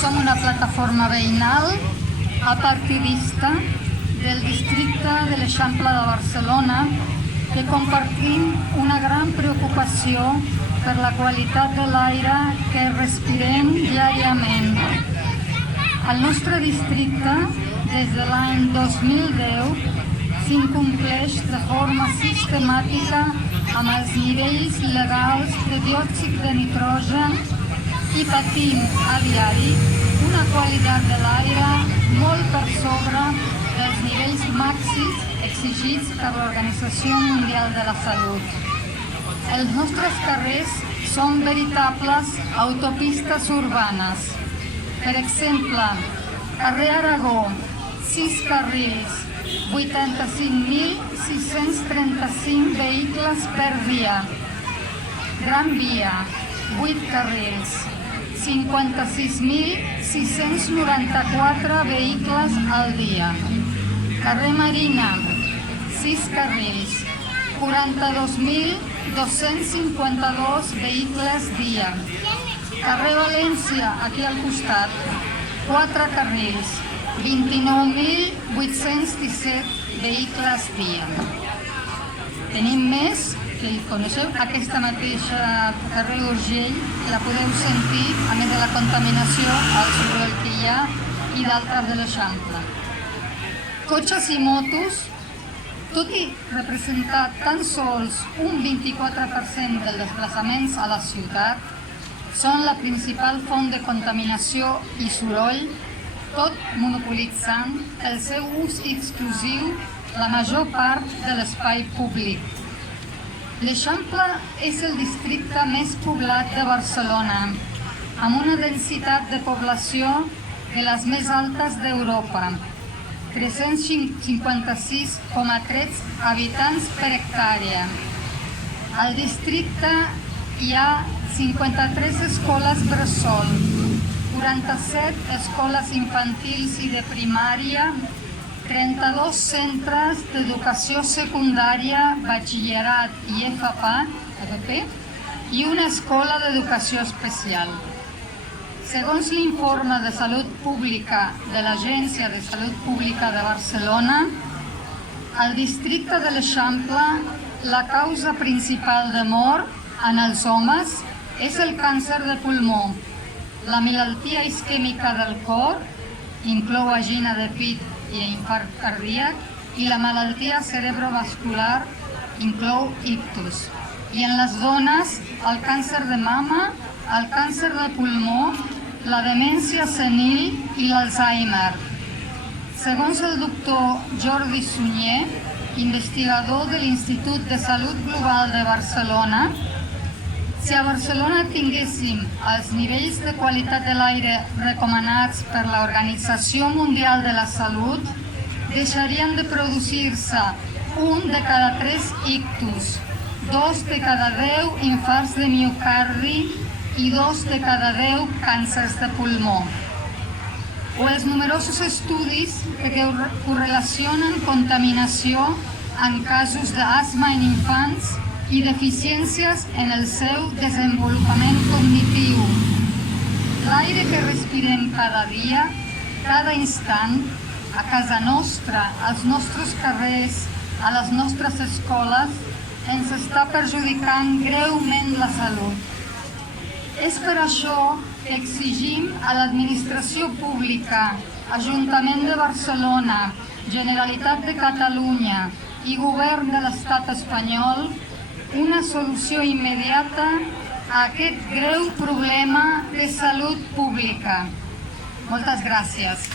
som una plataforma veïnal apartidista del districte de l'Eixample de Barcelona que compartim una gran preocupació per la qualitat de l'aire que respirem diàriament. Al nostre districte, des de l'any 2010, s'incompleix de forma sistemàtica amb els nivells legals de diòxid de nitrogen i patim a diari una qualitat de l'aire molt per sobre dels nivells màxims exigits per l'Organització Mundial de la Salut. Els nostres carrers són veritables autopistes urbanes. Per exemple, carrer Aragó, 6 carrils, 85.635 vehicles per dia. Gran Via, 8 carrils, 56.694 vehicles al dia. Carrer Marina, 6 carrils, 42.252 vehicles dia. Carrer València, aquí al costat, 4 carrils, 29.817 vehicles dia. Tenim més, que coneixeu, aquesta mateixa carrer d'Urgell, la podeu sentir, a més de la contaminació, el soroll que hi ha i d'altres de l'Eixample. Cotxes i motos, tot i representar tan sols un 24% dels desplaçaments a la ciutat, són la principal font de contaminació i soroll, tot monopolitzant el seu ús exclusiu la major part de l'espai públic. L'Eixample és el districte més poblat de Barcelona, amb una densitat de població de les més altes d'Europa, 356,3 habitants per hectàrea. Al districte hi ha 53 escoles bressol, 47 escoles infantils i de primària, 32 centres d'educació secundària, batxillerat i FP, i una escola d'educació especial. Segons l'informe de Salut Pública de l'Agència de Salut Pública de Barcelona, al districte de l'Eixample, la causa principal de mort en els homes és el càncer de pulmó, la malaltia isquèmica del cor, inclou angina de pit i infart cardíac, i la malaltia cerebrovascular, inclou ictus. I en les dones, el càncer de mama, el càncer de pulmó, la demència senil i l'Alzheimer. Segons el doctor Jordi Sunyer, investigador de l'Institut de Salut Global de Barcelona, si a Barcelona tinguéssim els nivells de qualitat de l'aire recomanats per l'Organització Mundial de la Salut, deixarien de producir-se 1 de cada 3 ictus, 2 de cada 10 infarts de miocardi i 2 de cada 10 càncers de pulmó. O els numerosos estudis que correlacionen contaminació en casos d'asma en infants i deficiències en el seu desenvolupament cognitiu. L'aire que respirem cada dia, cada instant, a casa nostra, als nostres carrers, a les nostres escoles, ens està perjudicant greument la salut. És per això que exigim a l'administració pública, Ajuntament de Barcelona, Generalitat de Catalunya i Govern de l'Estat espanyol una solució immediata a aquest greu problema de salut pública. Moltes gràcies.